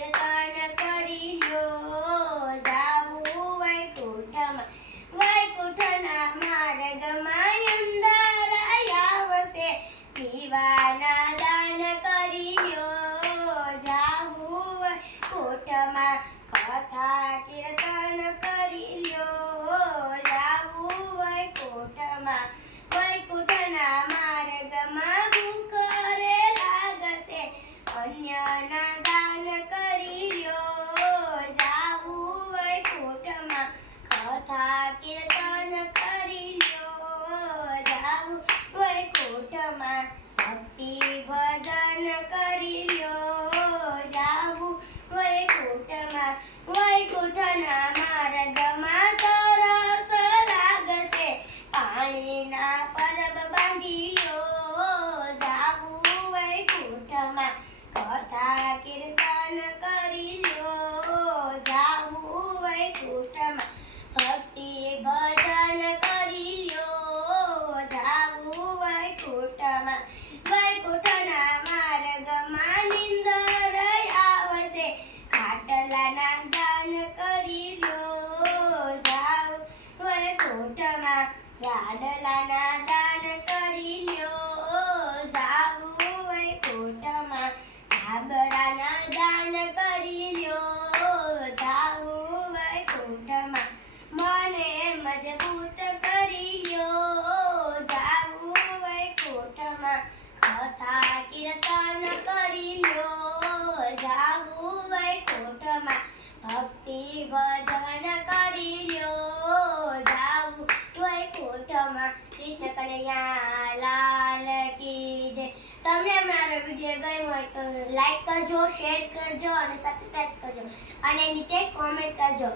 કીર્તન કરી લ્યો, જાવું વૈકુંઠમાં. વૈકુંઠના માર્ગમાં અંદર આવશે, દીવાના દાન કરી લ્યો, જાવું વૈકુંઠમાં. કથા કીર્તન કરી લ્યો, જાવું વૈકુંઠમાં. વૈકુંઠના માર્ગમાં ભૂખ રે લાગશે, અન્યના દાન કરી લ્યો, જાવું વૈકુંઠમાં. કથા કીર્તન કરી લ્યો, જાવું વૈકુંઠમાં. ભક્તિ ભજન કરી લ્યો, જાવું વૈકુંઠમાં. વૈકુંઠના માર્ગમાં તરસ લાગશે, પાણીના પરબ બાંધી લ્યો, જાવું વૈકુંઠમાં. કથા કીર્તન કરી લ્યો, જાવું વૈકુંઠમાં. ભક્તિ ભજન કરી લ્યો, જાવું વૈકુંઠમાં. વૈકુંઠના માર્ગમાં નિંદર આવશે, ખાટલાના દાન કરી લ્યો, જાવું વૈકુંઠમાં. ગાડલાના દાન કરી લ્યો, જાવું વૈકુંઠમાં. ધાબળાના દાન કરી લ્યો, જાવું વૈકુંઠમાં. મને મજબૂત કરી લ્યો, જાવું વૈકુંઠમાં. કથા કીર્તન કરી લ્યો, જાવું વૈકુંઠમાં. ભક્તિ ભજન કરી લ્યો, જાવું વૈકુંઠમાં. કૃષ્ણ કનૈયા લાલ કી જય. તમને અમારો વિડીયો ગમ્યો હોય તો લાઈક કરજો, શેર કરજો અને સબસ્ક્રાઇબ કરજો અને નીચે કોમેન્ટ કરજો.